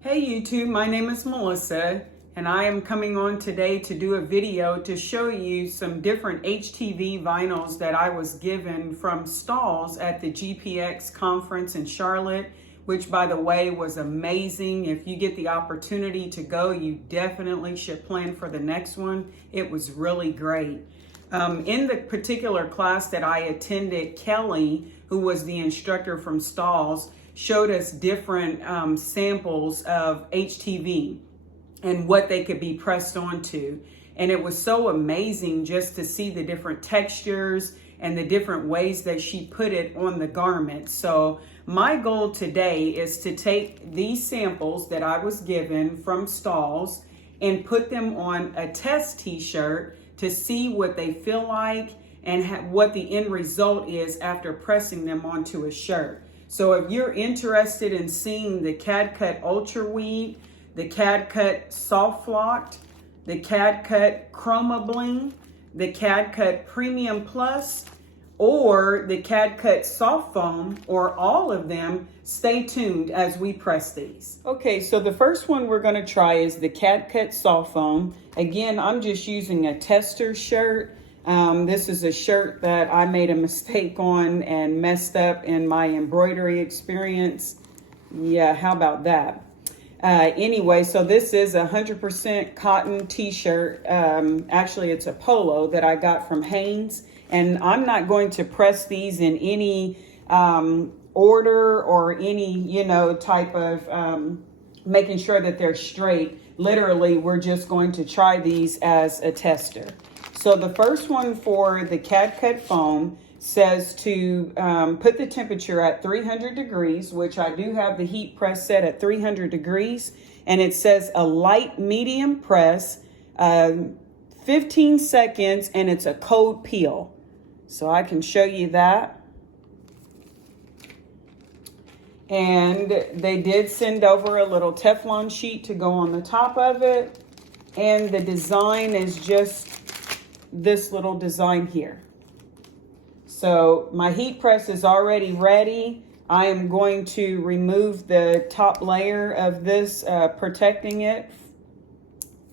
Hey YouTube, my name is Melissa and I am coming on today to do a video to show you some different HTV vinyls that I was given from Stahls at the GPX conference in Charlotte, which by the way was amazing. If you get the opportunity to go, you definitely should plan for the next one. It was really great. In the particular class that I attended, Kelly, who was the instructor from Stahls, showed us different samples of HTV and what they could be pressed onto. And it was so amazing just to see the different textures and the different ways that she put it on the garment. So my goal today is to take these samples that I was given from Stahls and put them on a test t-shirt to see what they feel like and what the end result is after pressing them onto a shirt. So if you're interested in seeing the Cad-Cut Ultraweed, the Cad-Cut Soft Flocked, the Cad-Cut Chroma Bling, the Cad-Cut Premium Plus, or the Cad-Cut Soft Foam, or all of them, stay tuned as we press these. Okay, so the first one we're gonna try is the Cad-Cut Soft Foam. Again, I'm just using a tester shirt. This is a shirt that I made a mistake on and messed up in my embroidery experience. Yeah, how about that? Anyway, so this is a 100% cotton t-shirt. Actually, it's a polo that I got from Hanes. And I'm not going to press these in any order or any, type of making sure that they're straight. Literally, we're just going to try these as a tester. So the first one for the Cad-Cut foam says to put the temperature at 300 degrees, which I do have the heat press set at 300 degrees. And it says a light medium press, 15 seconds, and it's a cold peel. So I can show you that. And they did send over a little Teflon sheet to go on the top of it. And the design is just this little design here. So my heat press is already ready. I am going to remove the top layer of this, protecting it,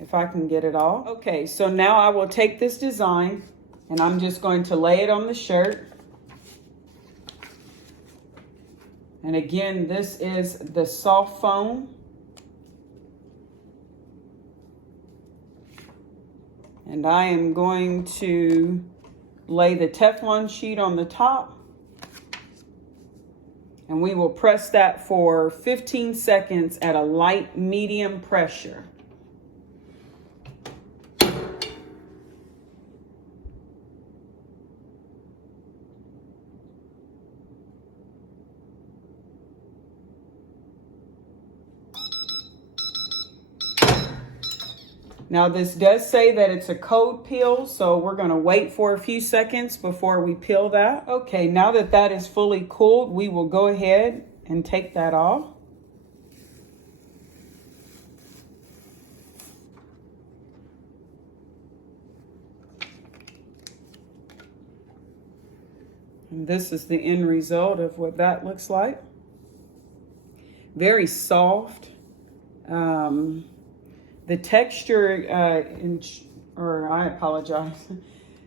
if I can get it all. Okay, so now I will take this design and I'm just going to lay it on the shirt. And again, this is the soft foam. And I am going to lay the Teflon sheet on the top. And we will press that for 15 seconds at a light medium pressure. Now this does say that it's a cold peel, so we're gonna wait for a few seconds before we peel that. Okay, now that that is fully cooled, we will go ahead and take that off. And this is the end result of what that looks like. Very soft. The texture, I apologize.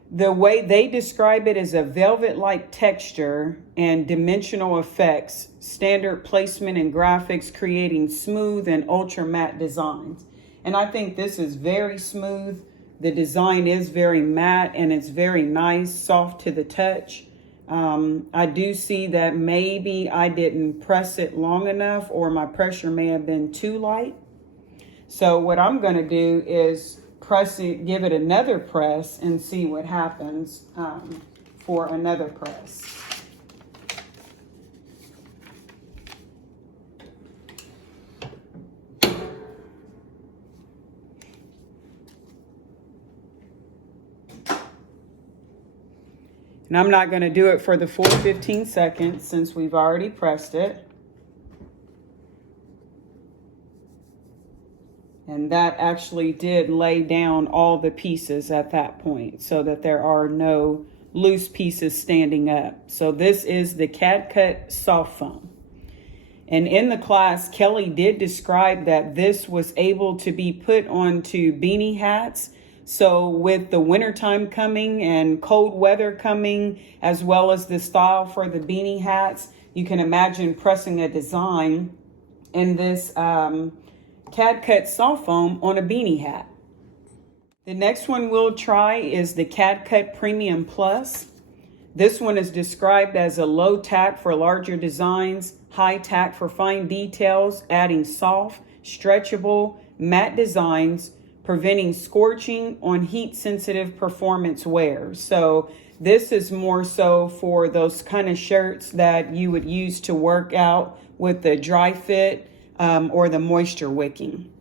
The way they describe it is a velvet-like texture and dimensional effects, standard placement and graphics, creating smooth and ultra matte designs. And I think this is very smooth. The design is very matte and it's very nice, soft to the touch. I do see that maybe I didn't press it long enough or my pressure may have been too light. So what I'm going to do is press it, give it another press and see what happens for another press. And I'm not going to do it for the full 15 seconds since we've already pressed it. And that actually did lay down all the pieces at that point so that there are no loose pieces standing up. So this is the Cad-Cut Soft Foam. And in the class, Kelly did describe that this was able to be put onto beanie hats. So with the wintertime coming and cold weather coming, as well as the style for the beanie hats, you can imagine pressing a design in this CAD-Cut soft foam on a beanie hat. The next one we'll try is the CAD-Cut Premium Plus. This one is described as a low tack for larger designs, high tack for fine details, adding soft, stretchable, matte designs, preventing scorching on heat-sensitive performance wear. So this is more so for those kind of shirts that you would use to work out with the dry fit or the moisture wicking.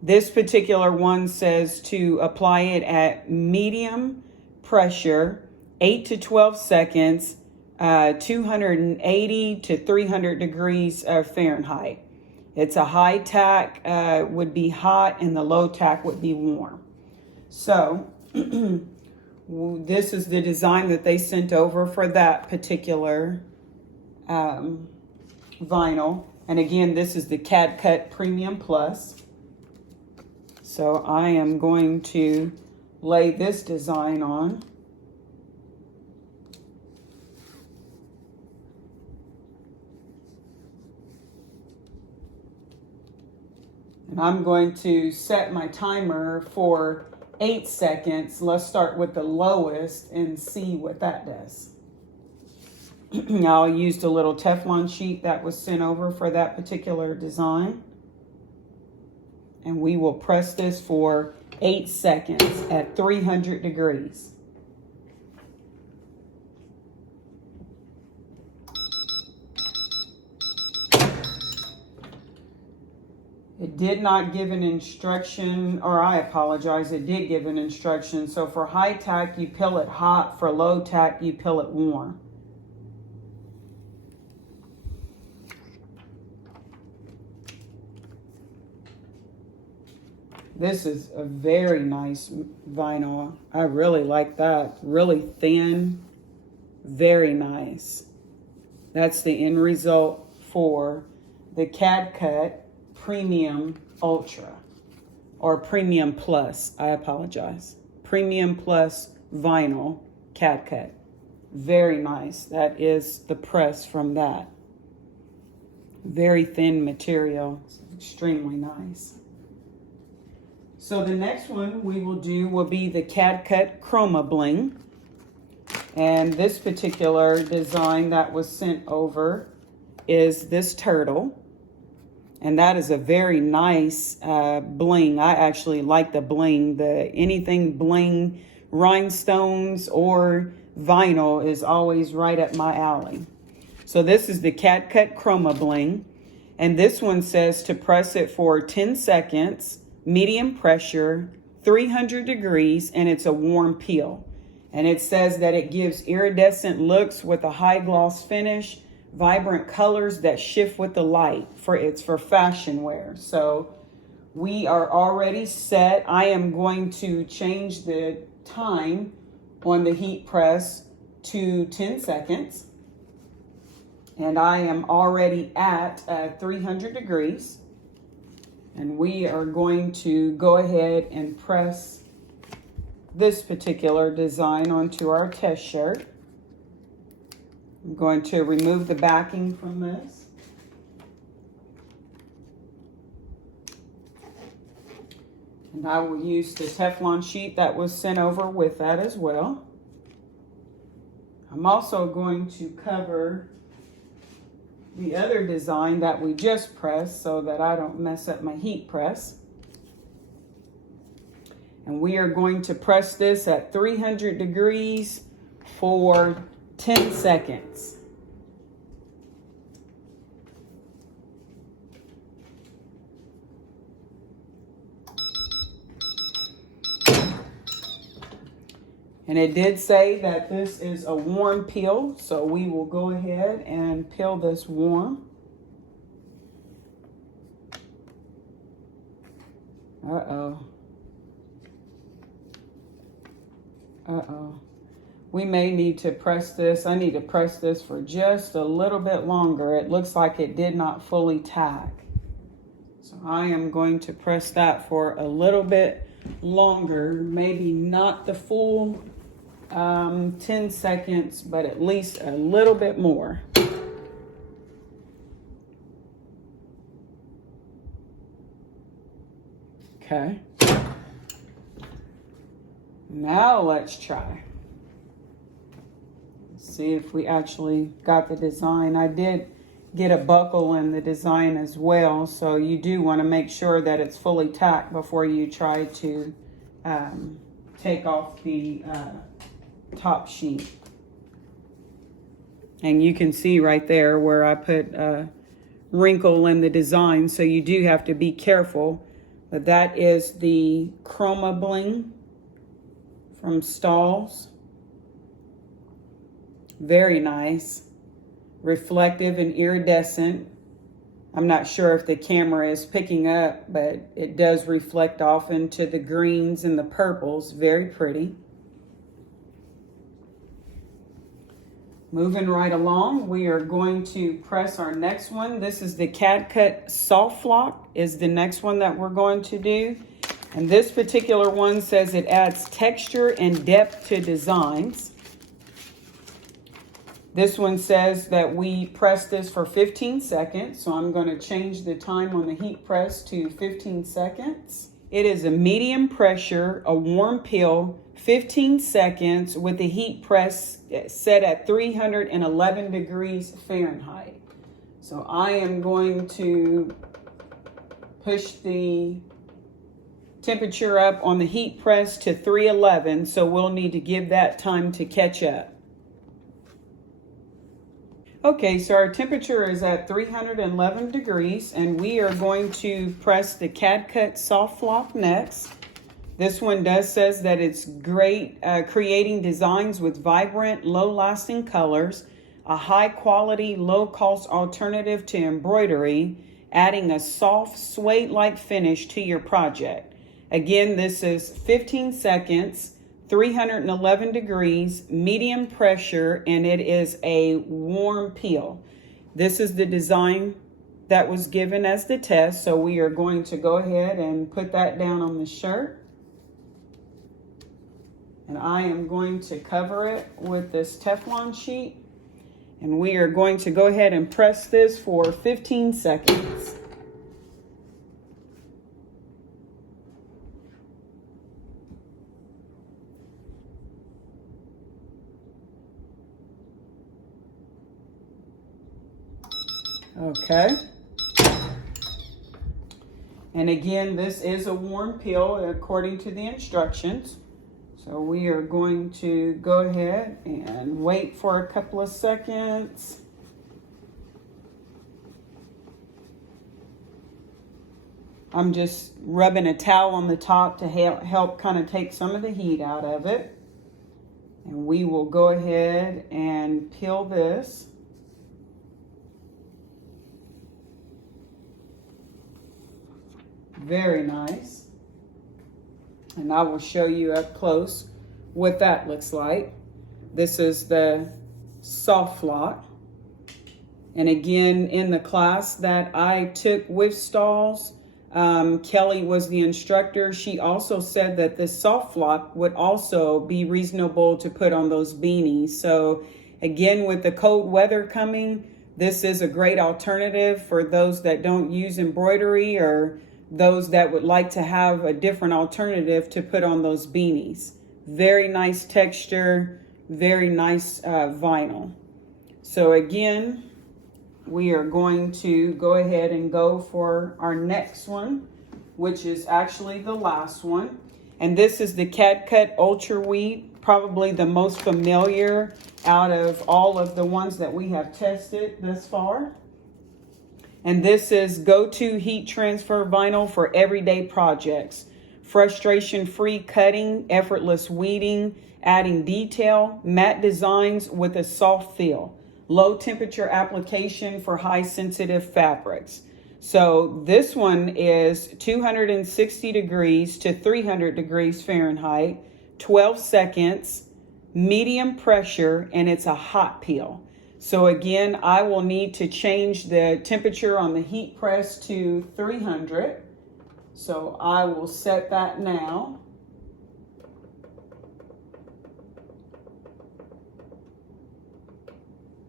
This particular one says to apply it at medium pressure, 8 to 12 seconds, 280 to 300 degrees Fahrenheit. It's a high tack would be hot and the low tack would be warm. So this is the design that they sent over for that particular vinyl. And again, this is the CAD-Cut Premium Plus. So I am going to lay this design on. And I'm going to set my timer for 8 seconds. Let's start with the lowest and see what that does. I'll use the little Teflon sheet that was sent over for that particular design. And we will press this for 8 seconds at 300 degrees. It did not give an instruction, or I apologize, it did give an instruction. So for high tack, you peel it hot. For low tack, you peel it warm. This is a very nice vinyl. I really like that. Really thin, very nice. That's the end result for the CAD-Cut Premium Ultra, or Premium Plus, I apologize. Premium Plus vinyl CAD-Cut. Very nice. That is the press from that. Very thin material, extremely nice. So the next one we will do will be the Cad-Cut Chroma Bling. And this particular design that was sent over is this turtle. And that is a very nice bling. I actually like the bling. Anything bling, rhinestones or vinyl is always right up my alley. So this is the Cad-Cut Chroma Bling. And this one says to press it for 10 seconds, medium pressure, 300 degrees, and it's a warm peel. And it says that it gives iridescent looks with a high gloss finish, vibrant colors that shift with the light. It's for fashion wear. So we are already set. I am going to change the time on the heat press to 10 seconds. And I am already at 300 degrees. And we are going to go ahead and press this particular design onto our test shirt. I'm going to remove the backing from this. And I will use the Teflon sheet that was sent over with that as well. I'm also going to cover the other design that we just pressed so that I don't mess up my heat press. And we are going to press this at 300 degrees for 10 seconds. And it did say that this is a warm peel, so we will go ahead and peel this warm. Uh-oh. Uh-oh. We may need to press this. I need to press this for just a little bit longer. It looks like it did not fully tack. So I am going to press that for a little bit longer, maybe not the full 10 seconds, but at least a little bit more. Okay. Now let's try. See if we actually got the design. I did get a buckle in the design as well, so you do want to make sure that it's fully tacked before you try to take off the top sheet. And you can see right there where I put a wrinkle in the design, so you do have to be careful. But that is the Chroma Bling from Stahls. Very nice, reflective and iridescent. I'm not sure if the camera is picking up, but it does reflect off into the greens and the purples. Very pretty. Moving right along, we are going to press our next one. This is the CADCUT Soft Lock is the next one that we're going to do. And this particular one says it adds texture and depth to designs. This one says that we press this for 15 seconds, so I'm going to change the time on the heat press to 15 seconds. It is a medium pressure, a warm peel, 15 seconds with the heat press set at 311 degrees Fahrenheit. So I am going to push the temperature up on the heat press to 311, so we'll need to give that time to catch up. Okay, so our temperature is at 311 degrees, and we are going to press the CADCUT Soft Lock next. This one says that it's great creating designs with vibrant, low-lasting colors, a high-quality, low-cost alternative to embroidery, adding a soft, suede-like finish to your project. Again, this is 15 seconds, 311 degrees, medium pressure, and it is a warm peel. This is the design that was given as the test, so we are going to go ahead and put that down on the shirt. And I am going to cover it with this Teflon sheet, and we are going to go ahead and press this for 15 seconds. Okay. And again, this is a warm peel according to the instructions. So we are going to go ahead and wait for a couple of seconds. I'm just rubbing a towel on the top to help kind of take some of the heat out of it. And we will go ahead and peel this. Very nice. And I will show you up close what that looks like. This is the soft lock. And again, in the class that I took with Stahls, Kelly was the instructor. She also said that this soft lock would also be reasonable to put on those beanies. So again, with the cold weather coming, this is a great alternative for those that don't use embroidery or those that would like to have a different alternative to put on those beanies. Very nice texture, very nice vinyl. So again, we are going to go ahead and go for our next one, which is actually the last one. And this is the Cad-Cut Ultraweed, probably the most familiar out of all of the ones that we have tested thus far. And this is go-to heat transfer vinyl for everyday projects. Frustration-free cutting, effortless weeding, adding detail, matte designs with a soft feel. Low temperature application for high sensitive fabrics. So this one is 260 degrees to 300 degrees Fahrenheit, 12 seconds, medium pressure, and it's a hot peel. So again, I will need to change the temperature on the heat press to 300. So I will set that now.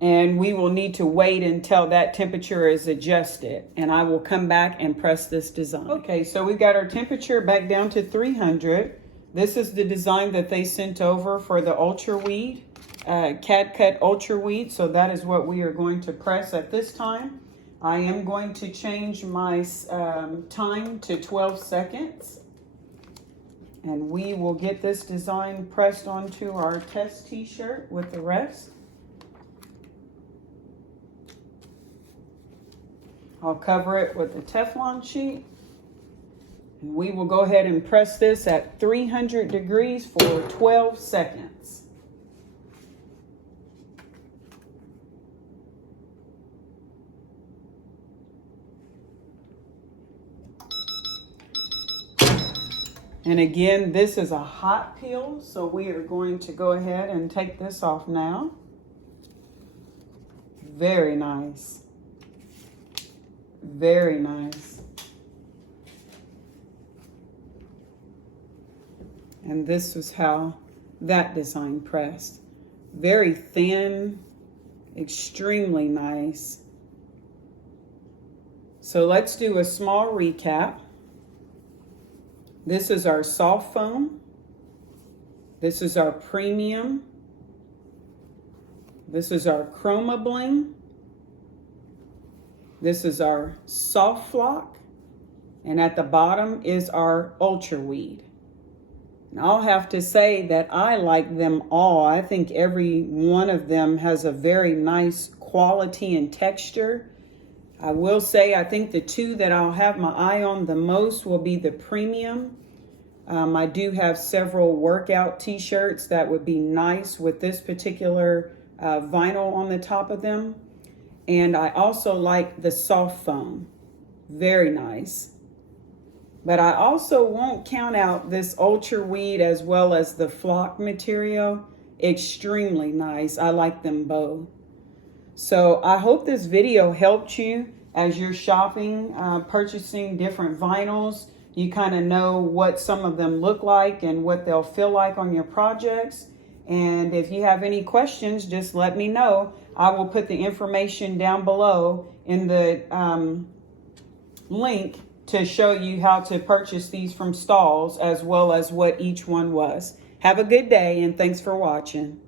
And we will need to wait until that temperature is adjusted. And I will come back and press this design. Okay, so we got our temperature back down to 300. This is the design that they sent over for the Ultraweed, Cad-Cut Ultraweed. So that is what we are going to press at this time. I am going to change my time to 12 seconds. And we will get this design pressed onto our test t-shirt with the rest. I'll cover it with a Teflon sheet. And we will go ahead and press this at 300 degrees for 12 seconds. And again, this is a hot peel, so we are going to go ahead and take this off now. Very nice. Very nice. And this was how that design pressed. Very thin, extremely nice. So let's do a small recap. This is our soft foam. This is our premium. This is our Chroma Bling. This is our soft flock, and at the bottom is our Ultraweed. And I'll have to say that I like them all. I think every one of them has a very nice quality and texture. I will say I think the two that I'll have my eye on the most will be the premium. I do have several workout t-shirts that would be nice with this particular vinyl on the top of them. And I also like the soft foam. Very nice. But I also won't count out this Ultraweed as well as the flock material. Extremely nice. I like them both. So I hope this video helped you as you're shopping, purchasing different vinyls. You kind of know what some of them look like and what they'll feel like on your projects. And if you have any questions, just let me know. I will put the information down below in the link to show you how to purchase these from Stahls, as well as what each one was. Have a good day, and thanks for watching.